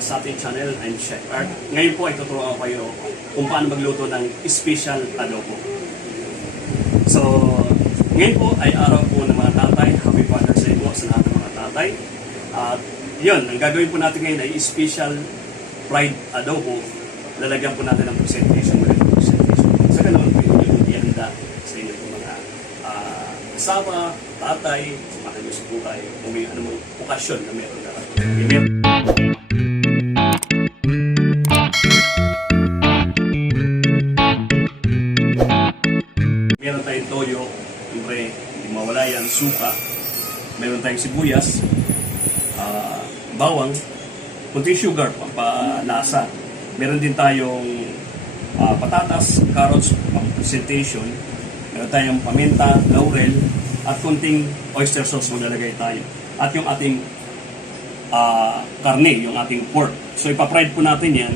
sa ating channel. I'm Chef Art. Ngayon po ay tuturuan ko kayo kung paano magluto ng special adobo. So, ngayon po ay araw po ng mga tatay. Happy Father's Day po sa lahat ng mga tatay. At yun, ang gagawin po natin ngayon ay special fried adobo. Lalagyan po natin ng presentation. Sa ganun po yung ihanda sa inyo po mga kasama, tatay, mga kayo sa buhay, kung may anumang okasyon na meron na meron tayong toyo, siyempre, hindi mawala yan, suka, meron tayong sibuyas, bawang, kunting sugar, pampalasa. Meron din tayong patatas, carrots, pang-presentation. Meron tayong paminta, laurel, at kunting oyster sauce maglalagay tayo. At yung ating karne, yung ating pork. So ipapride po natin yan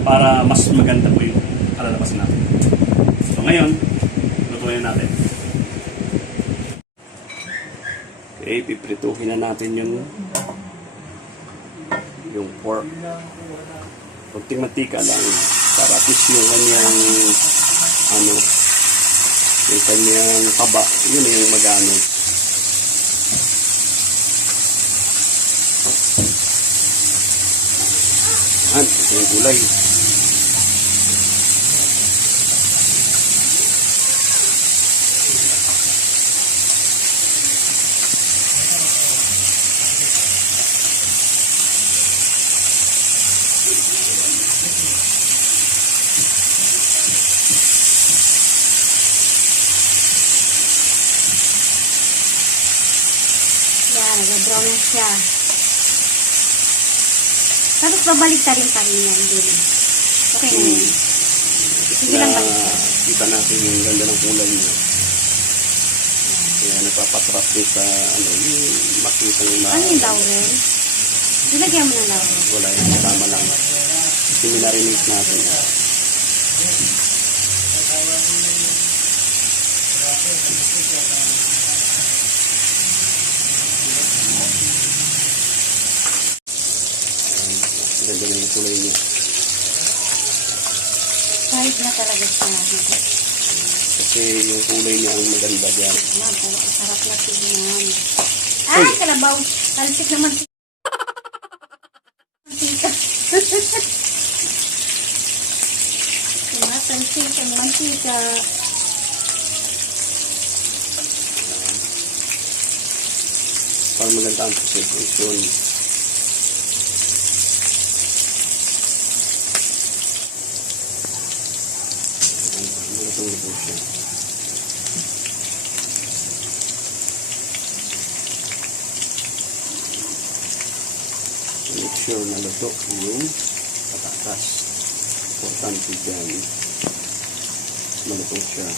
para mas maganda po yung kalalabasan natin. So ngayon, lutuin natin. Okay, piprituhin na natin yung pork. Kunting mantika lang para at least yung kanyang yung kanyang taba, yun yung magano. Ito yung gulay. Nag-brown na siya. Tapos babalik ta rin yan din. Okay na yun. Sige lang balik siya. Kita natin yung ganda ng kulay niya. Kaya napapatrap din sa yung makita ng ano yung laurel? Nilagyan mo ng laurel. Wala yung kasama lang. Kasi minarinate natin. Ganda na yung kulay niya. Kahit na talaga siya. Kasi yung kulay niya ang maganda dyan. Sarap na tignan. Ay, kalabaw. Talsik naman si mantika. Tumatalsik ang mantika. Parang maganda ang presentation. Ito siya. Make sure na luto yung patatas. Importante dyan. Malutong siya.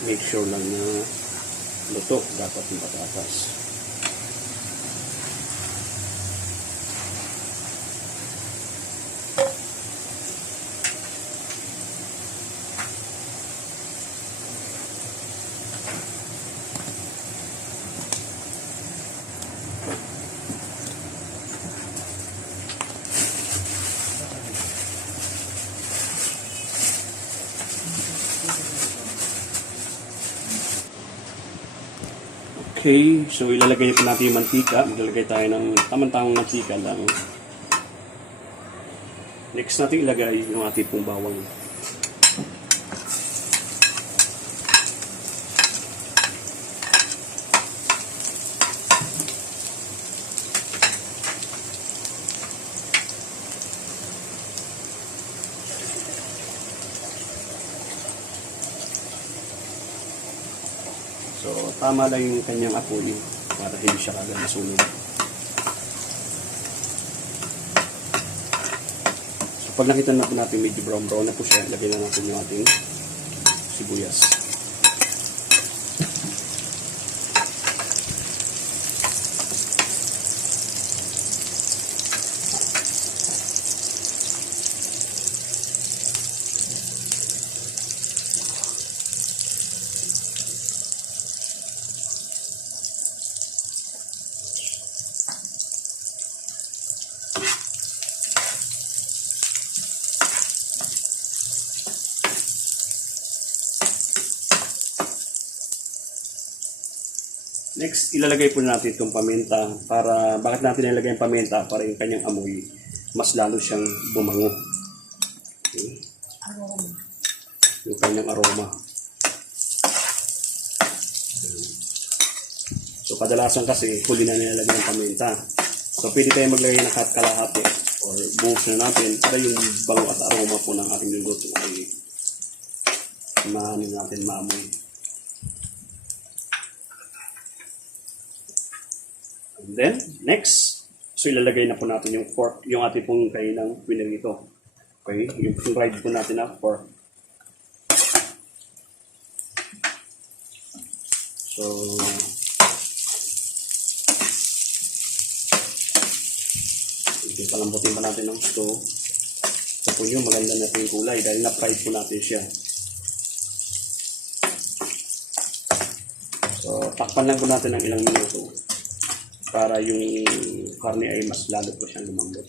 Make sure lang na luto dapat yung patatas. Okay, so ilalagay po natin yung mantika. Maglalagay tayo ng tamang-tamang mantika lang. Next natin ilagay yung ating pong bawang. So, tama lang yung kanyang apoy para hindi siya kagad masunog. So, pag nakita na po natin medyo brown na po siya, lagyan na natin yung ating sibuyas. Next, ilalagay po natin itong paminta para, bakit natin ilalagay ang paminta? Para yung kanyang amoy, mas lalo siyang bumango. Okay. Yung kanyang aroma. So, kadalasan kasi, huli na nilalagay ng paminta. So, pwede tayo maglagay ng kalahati or buhos na natin para yung bango at aroma po ng ating niluto ay natin maamoy. And then, next, so ilalagay na po natin yung pork, yung ating pong kainang pinirito. Okay, yung fried po natin na pork. So, palambutin pa natin ng gusto. Ito po yung maganda na yung kulay dahil na-fried po natin siya. So, takpan lang po natin ng ilang minuto para yung karne ay mas lalo po siyang lumambot.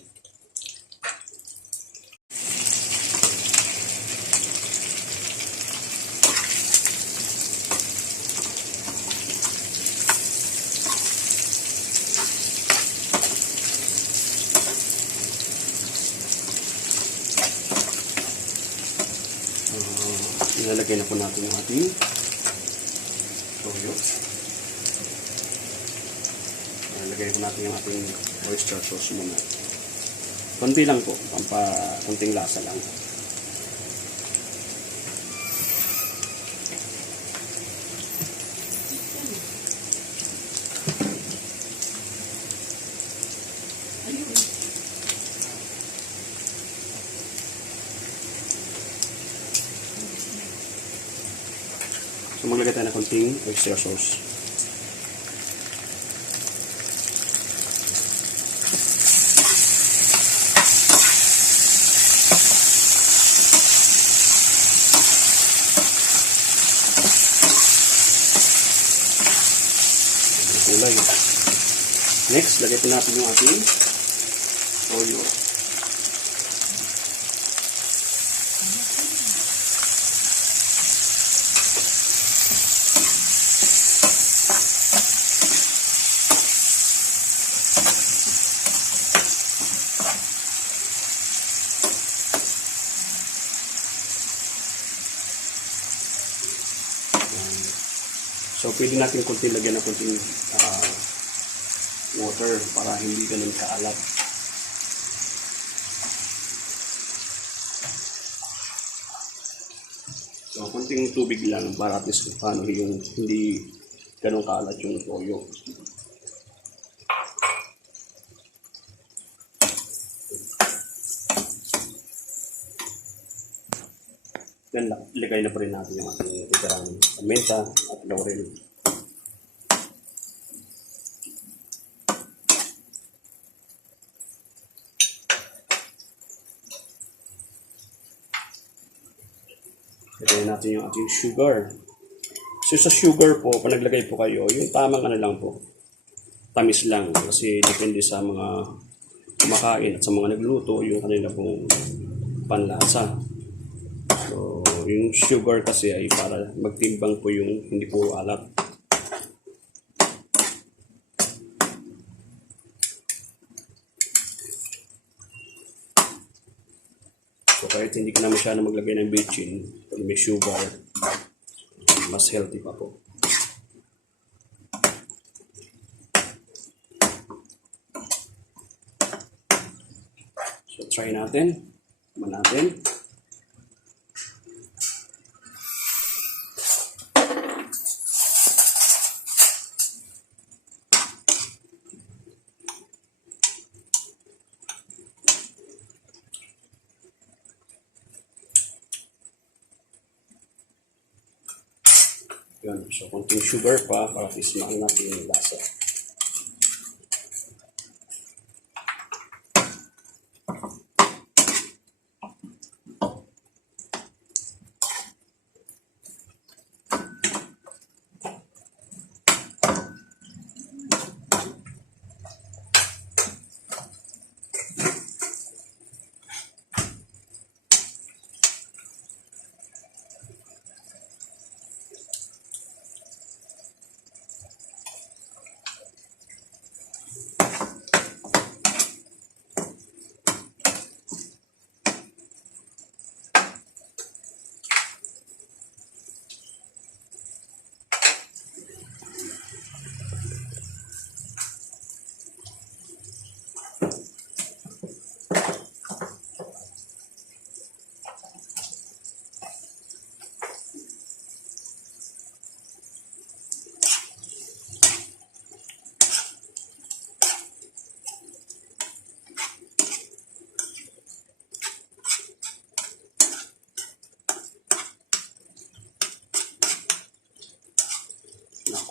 Ilalagay na po natin yung ating toyo. Ilalagay po natin yung ating oyster sauce muna. Konti lang po, konting lasa lang. So, maglagay tayo ng konting oyster sauce. Kulay. Next, lagay po natin yung ating toyo. So, pwede natin kunting lagyan ng kunting water para hindi ganun kaalat. So, kunting tubig lang para at least paano yung hindi ganun kaalat yung toyo. Then, ilagay na pa rin natin yung ating itirang paminta at laurel. Ilagay natin yung ating sugar. So, sa sugar po, pag naglagay po kayo, yung tamang ano lang po, tamis lang. Kasi depende sa mga kumakain at sa mga nagluto, yung kanila pong panlasa. So, yung sugar kasi ay para magtimbang po yung hindi po alat. So, kahit hindi ka na masyadong maglagay ng bitchin, pag may sugar, mas healthy pa po. So, try natin. Tikman natin. Yun. So, konting sugar pa para ismakin natin yung lasa.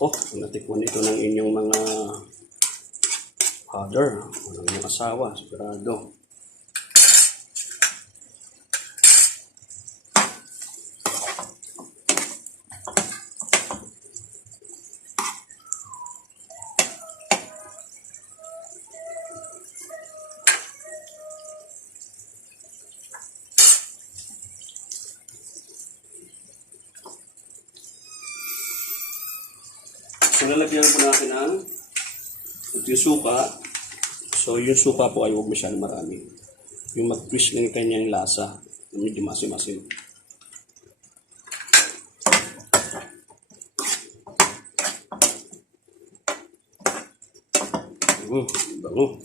Ako, natikman ito ng inyong mga father, ng inyong asawa, sigurado. So, lalagyan po natin ang ito yung suka. So, yung suka po ay huwag masyado marami. Yung mag-twist ng kanyang lasa. Medyo masim-masim. Bango.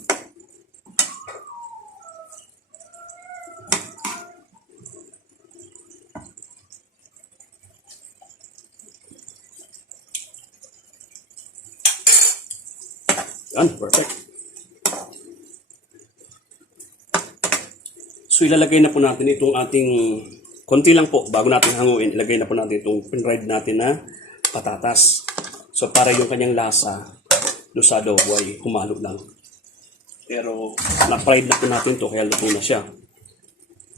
Yan, perfect. So, ilalagay na po natin itong ating, konti lang po, bago natin hanguin, ilagay na po natin itong pinride natin na patatas. So, para yung kanyang lasa doon sa adobo ay humalo lang. Pero, na-fried na po natin to kaya luto na siya.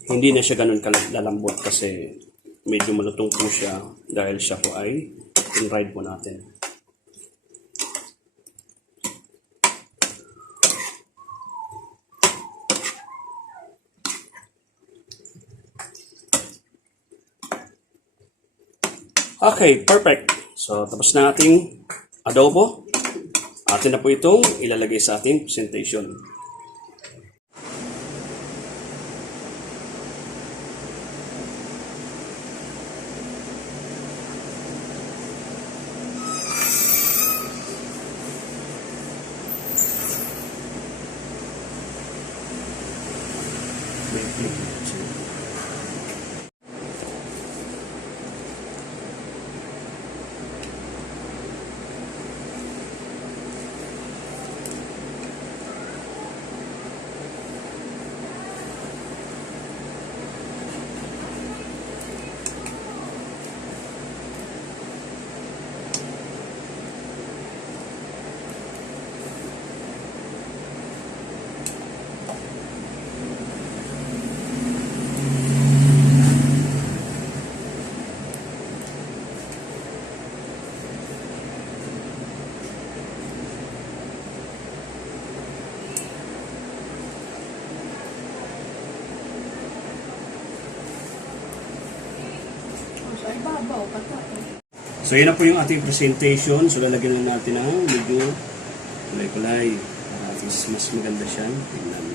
Hindi na siya ganun kalalambot kasi medyo malutong po siya dahil siya po ay pinride po natin. Okay, perfect. So, tapos na ating adobo. Atin na po itong ilalagay sa ating presentation. So, yun na po yung ating presentation. So, lalagyan lang natin ng medyo kulay-kulay para at least mas maganda siya. Tingnan.